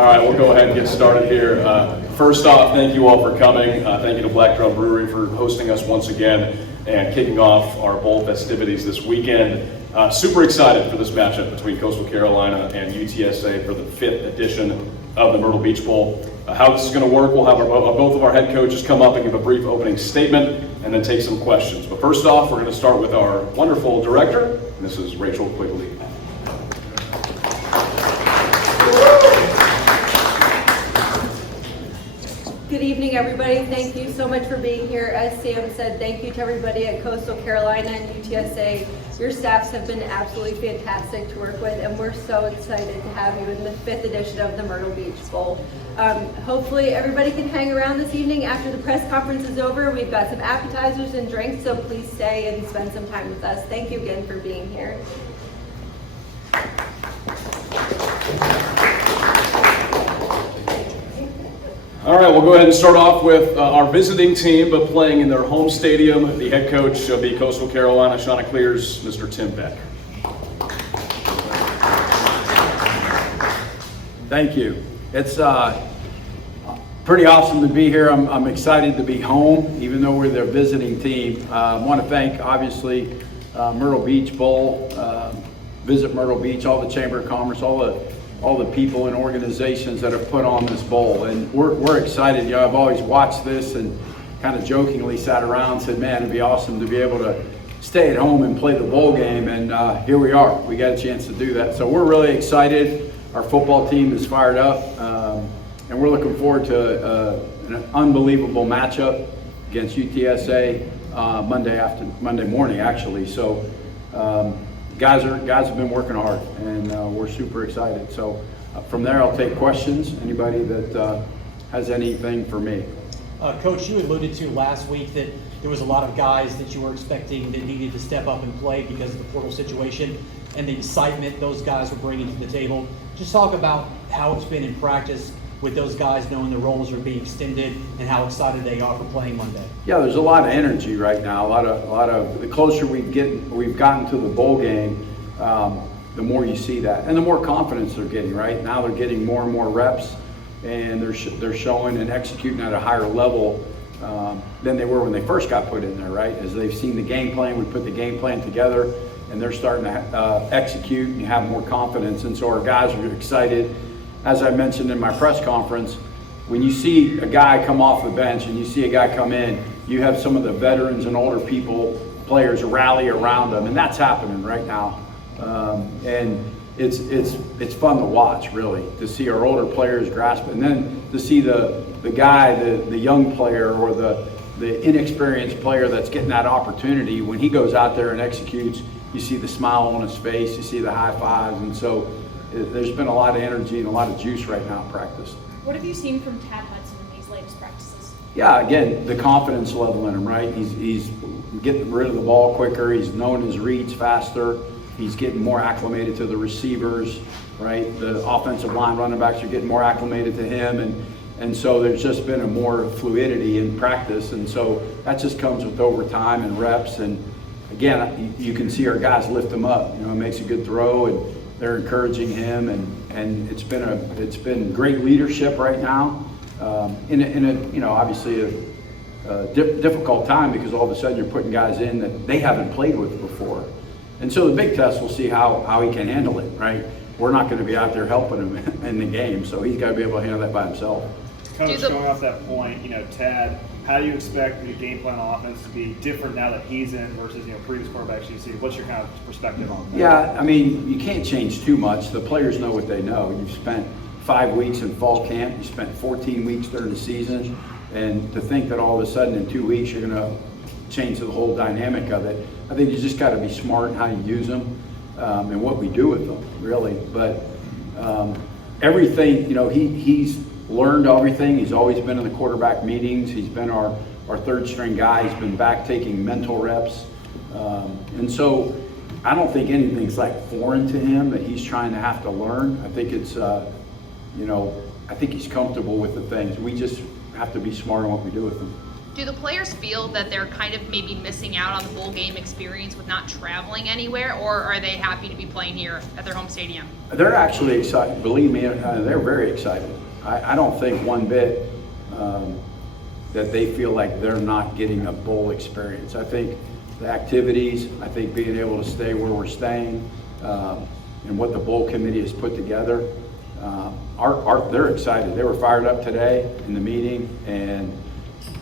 All right, we'll go ahead and get started here. First off, thank you all for coming. Thank you to Black Drum Brewery for hosting us once again and kicking off our bowl festivities this weekend. Super excited for this matchup between Coastal Carolina and UTSA for the 5th edition of the Myrtle Beach Bowl. How this is going to work, we'll have both of our head coaches come up and give a brief opening statement and then take some questions. But first off, we're going to start with our wonderful director, Mrs. Rachel Quigley. Good evening, everybody. Thank you so much for being here. As Sam said, thank you to everybody at Coastal Carolina and UTSA. Your staffs have been absolutely fantastic to work with, and we're so excited to have you in the 5th edition of the Myrtle Beach Bowl. Hopefully everybody can hang around this evening after the press conference is over. We've got some appetizers and drinks, so please stay and spend some time with us. Thank you again for being here. All right, we'll go ahead and start off with our visiting team, but playing in their home stadium. The head coach of the Coastal Carolina Chanticleers, Mr. Tim Beck. Thank you. It's pretty awesome to be here. I'm excited to be home, even though we're their visiting team. I want to thank, obviously, Myrtle Beach Bowl, Visit Myrtle Beach, all the Chamber of Commerce, all the people and organizations that have put on this bowl, and we're excited. You know, I've always watched this and kind of jokingly sat around and said, man, it'd be awesome to be able to stay at home and play the bowl game, and here we are. We got a chance to do that. So we're really excited. Our football team is fired up, and we're looking forward to an unbelievable matchup against UTSA Monday morning, actually. So guys have been working hard, and we're super excited. So from there, I'll take questions. Anybody that has anything for me. Coach, you alluded to last week that there was a lot of guys that you were expecting that needed to step up and play because of the portal situation and the excitement those guys were bringing to the table. Just talk about how it's been in practice with those guys knowing the roles are being extended and how excited they are for playing Monday. Yeah, there's a lot of energy right now. A lot of the closer we've gotten to the bowl game, the more you see that, and the more confidence they're getting. Right now, they're getting more and more reps, and they're showing and executing at a higher level than they were when they first got put in there. Right, as they've seen the game plan, we put the game plan together, and they're starting to execute and have more confidence. And so our guys are excited. As I mentioned in my press conference, when you see a guy come off the bench and you see a guy come in, you have some of the veterans and older players rally around them, and that's happening right now. And it's fun to watch, really, to see our older players grasp it, and then to see the young player or the inexperienced player that's getting that opportunity. When he goes out there and executes, you see the smile on his face, you see the high fives, and so there's been a lot of energy and a lot of juice right now in practice. What have you seen from Tad Hudson in these latest practices? Yeah, again, the confidence level in him, right? He's getting rid of the ball quicker. He's knowing his reads faster. He's getting more acclimated to the receivers, right? The offensive line running backs are getting more acclimated to him, and so there's just been a more fluidity in practice, and so that just comes with overtime and reps. And again, you can see our guys lift him up. You know, it makes a good throw, and they're encouraging him, and it's been great leadership right now in a obviously a difficult time, because all of a sudden you're putting guys in that they haven't played with before, and so the big test, we'll see how he can handle it. Right, we're not going to be out there helping him in the game, so he's got to be able to handle that by himself. Coach, going off that point, Tad, how do you expect the game plan offense to be different now that he's in versus previous quarterbacks you see? What's your kind of perspective on that? Yeah, I mean, you can't change too much. The players know what they know. You've spent 5 weeks in fall camp. You spent 14 weeks during the season, and to think that all of a sudden in 2 weeks you're going to change the whole dynamic of it, I think you just got to be smart in how you use them and what we do with them, really. But everything, he's learned everything. He's always been in the quarterback meetings. He's been our third string guy. He's been back taking mental reps. And so I don't think anything's like foreign to him that he's trying to have to learn. I think it's, I think he's comfortable with the things. We just have to be smart on what we do with them. Do the players feel that they're kind of maybe missing out on the bowl game experience with not traveling anywhere, or are they happy to be playing here at their home stadium? They're actually excited. Believe me, they're very excited. I don't think one bit that they feel like they're not getting a bowl experience. I think the activities, I think being able to stay where we're staying, and what the bowl committee has put together, they're excited. They were fired up today in the meeting and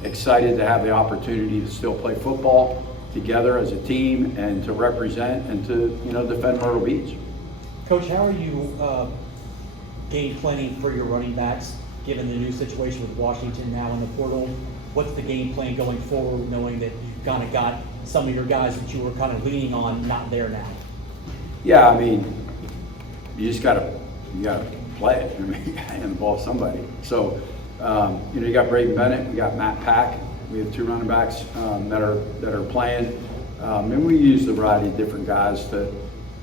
excited to have the opportunity to still play football together as a team and to represent and to defend Myrtle Beach. Coach, how are you game planning for your running backs, given the new situation with Washington now in the portal? What's the game plan going forward, knowing that you've kind of got some of your guys that you were kind of leaning on not there now? Yeah, I mean, you gotta play it. I mean, you gotta hand the ball to somebody. So, you got Braden Bennett, we got Matt Pack. We have 2 running backs that are playing, and we use a variety of different guys in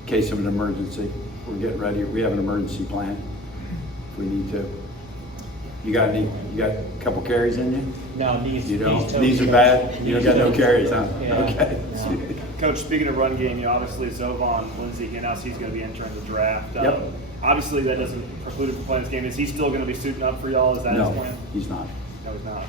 case of an emergency. We're getting ready. We have an emergency plan if we need to. You got a couple carries in you? No, knees. You don't. Toes, Knees are bad. You don't got no carries, huh? Yeah. Okay. Yeah. Coach, speaking of run game, obviously Zovan Lindsay, he announced he's going to be entering the draft. Yep. Obviously, that doesn't preclude him from playing this game. Is he still going to be suiting up for y'all? Is that his No, plan? he's not. No, he's not.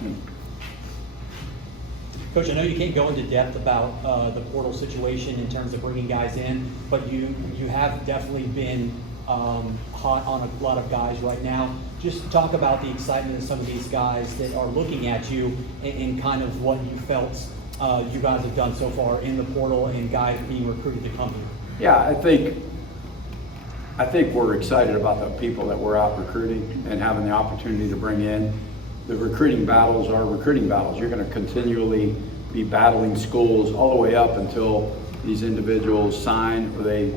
Coach, I know you can't go into depth about the portal situation in terms of bringing guys in, but you have definitely been hot on a lot of guys right now. Just talk about the excitement of some of these guys that are looking at you and kind of what you felt you guys have done so far in the portal and guys being recruited to come here. Yeah, I think we're excited about the people that we're out recruiting and having the opportunity to bring in. The recruiting battles are recruiting battles. You're going to continually be battling schools all the way up until these individuals sign or they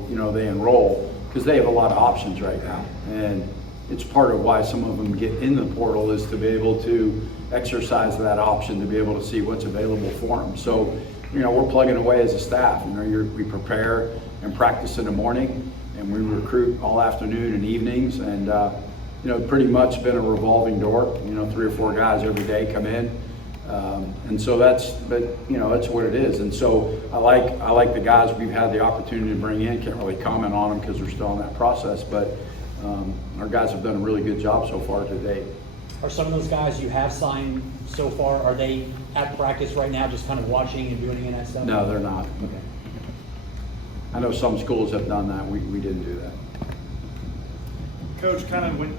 enroll, because they have a lot of options right now. And it's part of why some of them get in the portal, is to be able to exercise that option, to be able to see what's available for them. So, we're plugging away as a staff. We prepare and practice in the morning, and we recruit all afternoon and evenings, and pretty much been a revolving door. 3 or 4 guys every day come in, and so that's what it is. And so I like the guys we've had the opportunity to bring in. Can't really comment on them because we're still in that process, but our guys have done a really good job so far to date. Are some of those guys you have signed so far, are they at practice right now, just kind of watching and doing any of that stuff? No, they're not. Okay. I know some schools have done that. We didn't do that. Coach,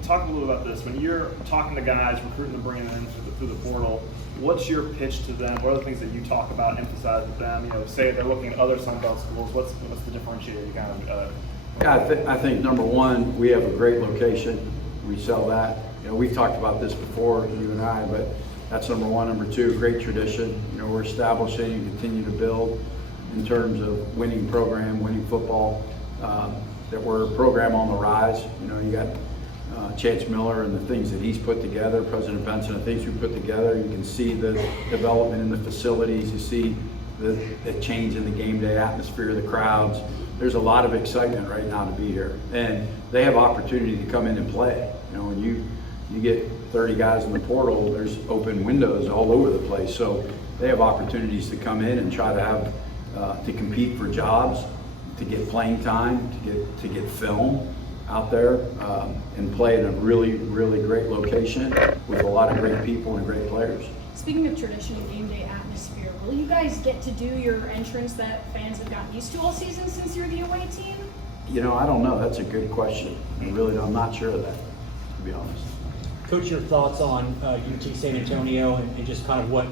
talk a little about this. When you're talking to guys, recruiting them, bringing them in through the portal, what's your pitch to them? What are the things that you talk about, emphasize with them? Say they're looking at other Sun Belt schools. What's the differentiator you kind of? Yeah, I think number one, we have a great location. We sell that. We've talked about this before, you and I, but that's number one. Number two, great tradition. We're establishing and continue to build in terms of winning program, winning football. That we're a program on the rise. You got Chance Miller and the things that he's put together, President Benson, the things we put together. You can see the development in the facilities. You see the change in the game day atmosphere, the crowds. There's a lot of excitement right now to be here, and they have opportunity to come in and play. When you get 30 guys in the portal, there's open windows all over the place. So they have opportunities to come in and try to have to compete for jobs, to get playing time, to get film out there, and play in a really, really great location with a lot of great people and great players. Speaking of tradition and game day atmosphere, will you guys get to do your entrance that fans have gotten used to all season since you're the away team? I don't know. That's a good question. I'm not sure of that, to be honest. Coach, your thoughts on UT San Antonio and just kind of what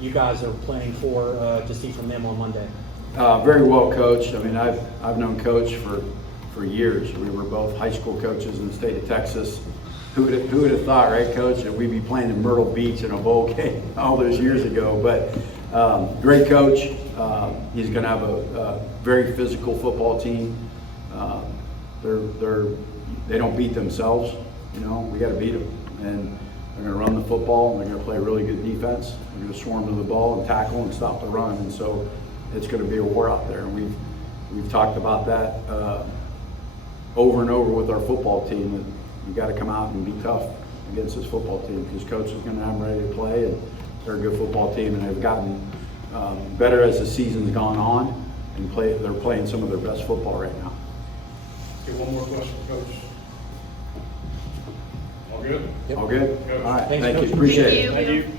you guys are planning for to see from them on Monday? Very well coached. I've known Coach for years. We were both high school coaches in the state of Texas. Who would have thought, right, Coach, that we'd be playing in Myrtle Beach in a bowl game all those years ago? But great coach. He's going to have a very physical football team. They don't beat themselves. We got to beat them, and they're going to run the football. And they're going to play really good defense. They're going to swarm to the ball and tackle and stop the run. And so it's going to be a war out there. And we've talked about that over and over with our football team. That you got to come out and be tough against this football team, because Coach is going to have them ready to play, and They're a good football team, and they've gotten better as the season's gone on, and they're playing some of their best football right now. Okay, one more question, Coach. All good? All good? Coach. All right, Thanks, thank Coach. you, appreciate it. Thank you.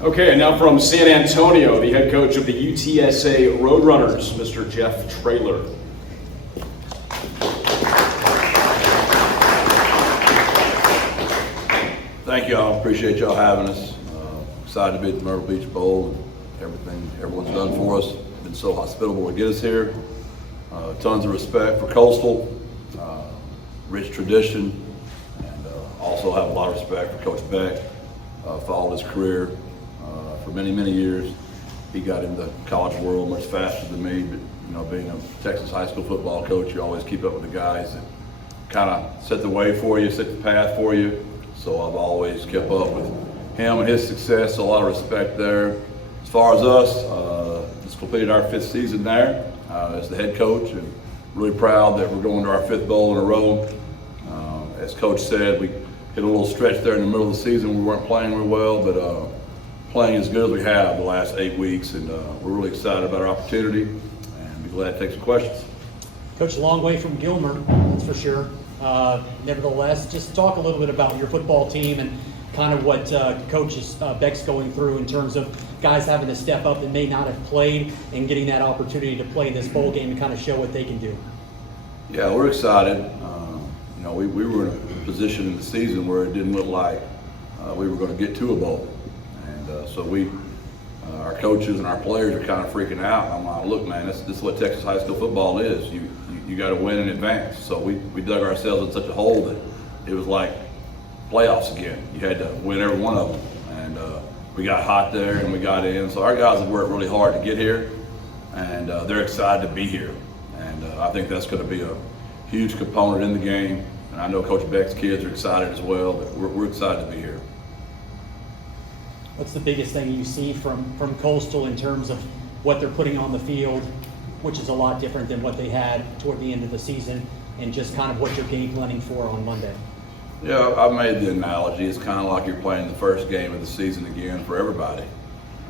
Okay, and now from San Antonio, the head coach of the UTSA Roadrunners, Mr. Jeff Traylor. Thank y'all. Appreciate y'all having us. Excited to be at the Myrtle Beach Bowl. Everything everyone's done for us. Been so hospitable to get us here. Tons of respect for Coastal, rich tradition, and also have a lot of respect for Coach Beck. Followed his career for many, many years. He got into the college world much faster than me, but you know, being a Texas high school football coach, you always keep up with the guys that kind of set the way for you, set the path for you. So I've always kept up with him and his success, so a lot of respect there. As far as us, just completed our 5th season there as the head coach, and really proud that we're going to our 5th bowl in a row. As Coach said, we hit a little stretch there in the middle of the season. We weren't playing real well, but playing as good as we have the last 8 weeks, and we're really excited about our opportunity, and be glad to take some questions. Coach, a long way from Gilmer, that's for sure. Nevertheless, just talk a little bit about your football team and kind of what Coach Beck's going through in terms of guys having to step up that may not have played and getting that opportunity to play in this bowl game and kind of show what they can do. Yeah, we're excited. You know, we were in a position in the season where it didn't look like we were going to get to a bowl. And so our coaches and our players are kind of freaking out. I'm like, look, man, this is what Texas high school football is. You got to win in advance. So we dug ourselves in such a hole that it was like playoffs again. You had to win every one of them. And we got hot there and we got in. So our guys have worked really hard to get here, and they're excited to be here. And I think that's going to be a huge component in the game. And I know Coach Beck's kids are excited as well, but we're excited to be here. What's the biggest thing you see from Coastal in terms of what they're putting on the field, which is a lot different than what they had toward the end of the season, and just kind of what you're game planning for on Monday? Yeah, I've made the analogy. It's kind of like you're playing the first game of the season again for everybody.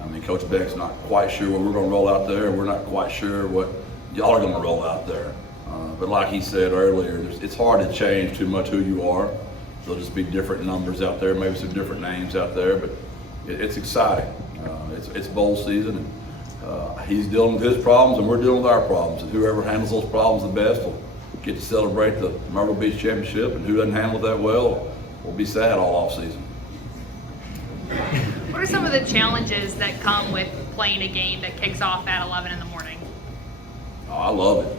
I mean, Coach Beck's not quite sure what we're going to roll out there, and we're not quite sure what y'all are going to roll out there. But like he said earlier, it's hard to change too much who you are. There'll just be different numbers out there, maybe some different names out there, but it's exciting. It's bowl season, and he's dealing with his problems, and we're dealing with our problems. And whoever handles those problems the best will get to celebrate the Myrtle Beach Championship, and who doesn't handle it that well will be sad all off season. What are some of the challenges that come with playing a game that kicks off at 11 in the morning? Oh, I love it.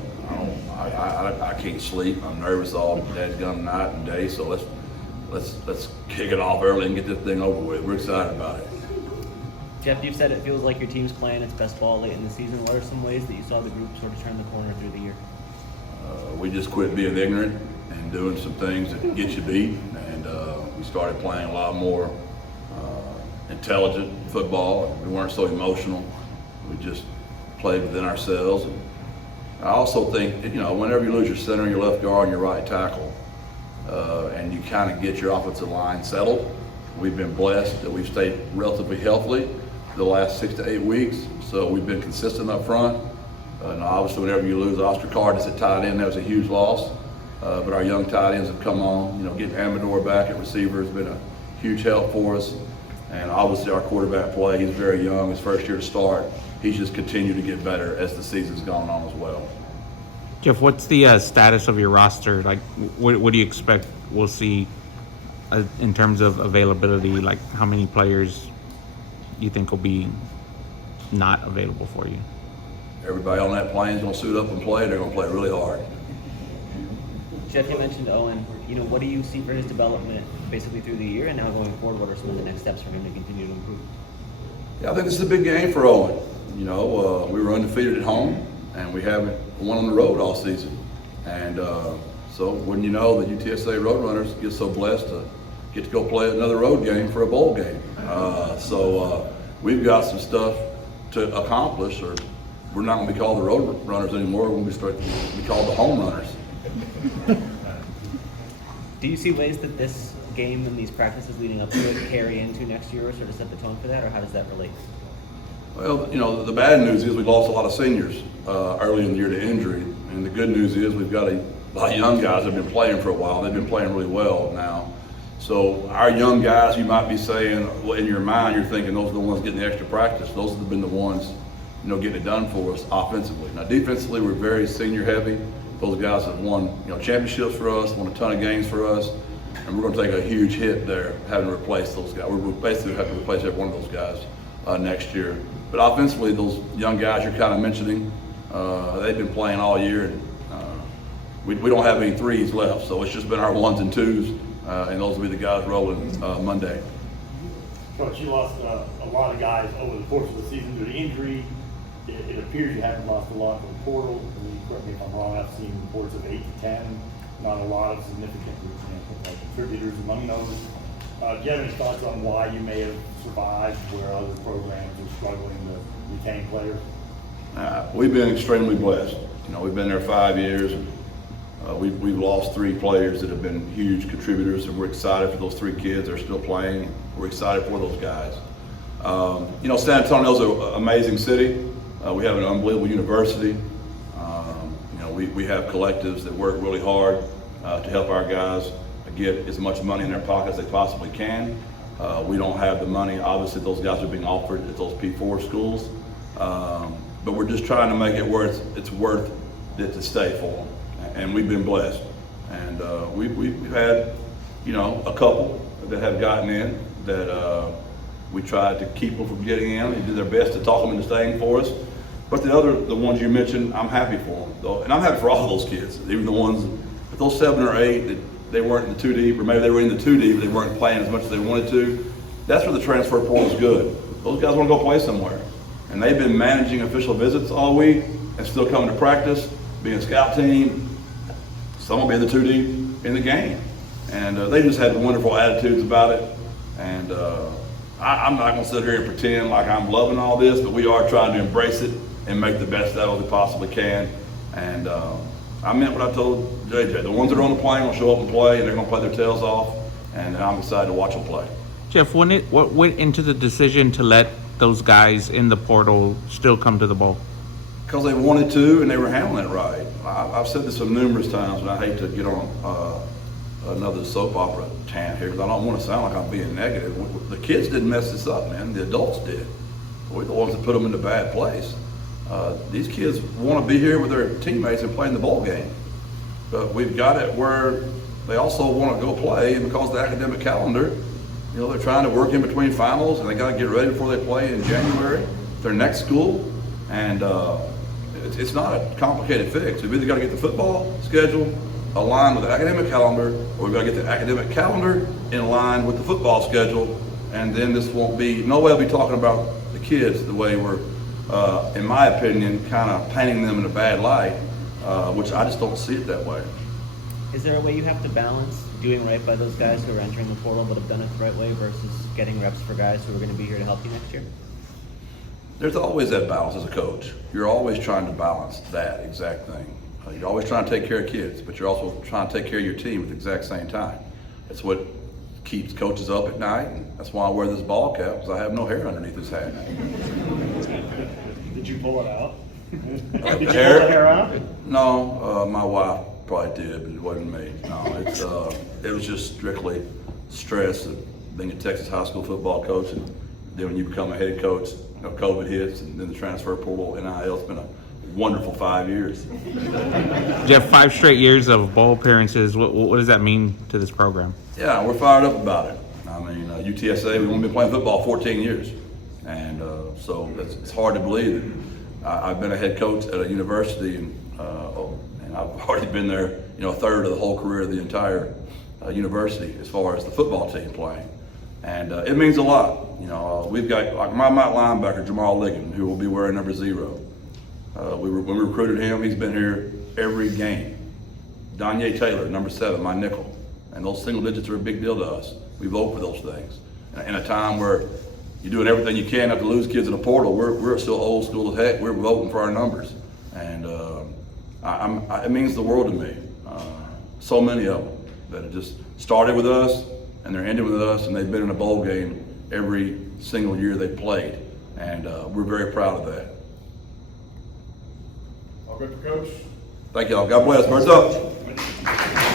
I can't sleep. I'm nervous all dadgum night and day. So let's kick it off early and get this thing over with. We're excited about it. Jeff, you've said it feels like your team's playing its best ball late in the season. What are some ways that you saw the group sort of turn the corner through the year? We just quit being ignorant and doing some things that get you beat, and we started playing a lot more intelligent football. We weren't so emotional. We just played within ourselves. And I also think, you know, whenever you lose your center, your left guard, and your right tackle, and you kind of get your offensive line settled, we've been blessed that we've stayed relatively healthy the last 6 to 8 weeks. So we've been consistent up front. And obviously, whenever you lose Oscar Cardis at tight end, that was a huge loss. But our young tight ends have come on. You know, getting Amador back at receiver has been a huge help for us. And obviously, our quarterback play, he's very young, his first year to start. He's just continued to get better as the season's gone on as well. Jeff, what's the status of your roster? Like, what do you expect we'll see in terms of availability? Like, how many players you think will be not available for you? Everybody on that plane is going to suit up and play. They're going to play really hard. Jeff, you mentioned Owen. You know, what do you see for his development basically through the year, and now going forward, what are some of the next steps for him to continue to improve? Yeah, I think this is a big game for Owen. You know, we were undefeated at home, and we haven't won on the road all season. And so when you know that UTSA Roadrunners get so blessed to get to go play another road game for a bowl game. So we've got some stuff to accomplish, or we're not going to be called the road runners anymore. We're going to be called the home runners. Do you see ways that this game and these practices leading up to it carry into next year or sort of set the tone for that, or how does that relate? Well, the bad news is we lost a lot of seniors early in the year to injury, and the good news is we've got a lot of young guys that have been playing for a while. They've been playing really well now. So our young guys, you might be saying, well, in your mind, you're thinking those are the ones getting the extra practice. Those have been the ones, getting it done for us offensively. Now, defensively, we're very senior heavy. Those guys have won, championships for us, won a ton of games for us, and we're going to take a huge hit there having to replace those guys. We're basically have to replace every one of those guys next year. But offensively, those young guys you're kind of mentioning, they've been playing all year, and we don't have any threes left, so it's just been our ones and twos, and those will be the guys rolling Monday. Coach, you lost a lot of guys over the course of the season due to injury. It appears you haven't lost a lot from the portal. I mean, correct me if I'm wrong, I've seen reports of 8 to 10, not a lot of significant contributors among those. Do you have any thoughts on why you may have survived where other programs are struggling to retain players? We've been extremely blessed. We've been there 5 years. We've lost 3 players that have been huge contributors, and we're excited for those 3 kids that are still playing. We're excited for those guys. San Antonio's an amazing city. We have an unbelievable university. We have collectives that work really hard to help our guys get as much money in their pocket as they possibly can. We don't have the money, obviously, those guys are being offered at those P4 schools. But we're just trying to make it where it's worth it to stay for them. And we've been blessed. And we've had, a couple that have gotten in that we tried to keep them from getting in. They did their best to talk them into staying for us. But the ones you mentioned, I'm happy for them, though. And I'm happy for all those kids, even the ones, but those 7 or 8 that they weren't in the 2 deep, or maybe they were in the 2 deep, but they weren't playing as much as they wanted to. That's where the transfer portal is good. Those guys want to go play somewhere. And they've been managing official visits all week and still coming to practice, being a scout team. Some will be in the 2 deep in the game. And they just have wonderful attitudes about it. And I'm not going to sit here and pretend like I'm loving all this, but we are trying to embrace it and make the best out of it we possibly can. And I meant what I told JJ. The ones that are on the plane will show up and play, and they're going to play their tails off. And I'm excited to watch them play. Jeff, what went into the decision to let those guys in the portal still come to the bowl? Because they wanted to, and they were handling it right. I've said this numerous times, and I hate to get on another soap opera chant here, because I don't want to sound like I'm being negative. The kids didn't mess this up, man. The adults did. We're the ones that put them in a bad place. These kids want to be here with their teammates and play in the bowl game. But we've got it where they also want to go play, and because of the academic calendar, they're trying to work in between finals, and they got to get ready before they play in January, their next school. And it's not a complicated fix. We've either got to get the football schedule aligned with the academic calendar, or we've got to get the academic calendar in line with the football schedule, and then this won't be, no way I'll be talking about the kids the way we're, in my opinion, kind of painting them in a bad light, which I just don't see it that way. Is there a way you have to balance doing right by those guys who are entering the portal but have done it the right way versus getting reps for guys who are going to be here to help you next year? There's always that balance as a coach. You're always trying to balance that exact thing. You're always trying to take care of kids, but you're also trying to take care of your team at the exact same time. That's what keeps coaches up at night, and that's why I wear this ball cap, because I have no hair underneath this hat. Did you pull it out? Did you pull the Hair? hair out? No, my wife probably did, but it wasn't me. No, it was just strictly stress of being a Texas high school football coach, and then when you become a head coach, COVID hits, and then the transfer portal, NIL. It's been a wonderful 5 years. Jeff, 5 straight years of bowl appearances. What does that mean to this program? Yeah, we're fired up about it. I mean, UTSA, we've only been playing football 14 years. And so it's hard to believe that I've been a head coach at a university, and I've already been there, a third of the whole career of the entire university as far as the football team playing. And it means a lot. We've got, like my linebacker, Jamal Ligon, who will be wearing number 0. When we recruited him, he's been here every game. Danye Taylor, number 7, my nickel. And those single digits are a big deal to us. We vote for those things. In a time where you're doing everything you can not to lose kids in the portal. We're still old school as heck. We're voting for our numbers, and it means the world to me. So many of them that have just started with us and they're ending with us, and they've been in a bowl game every single year they played, and we're very proud of that. All good for Coach? Thank y'all. God bless. Birds up.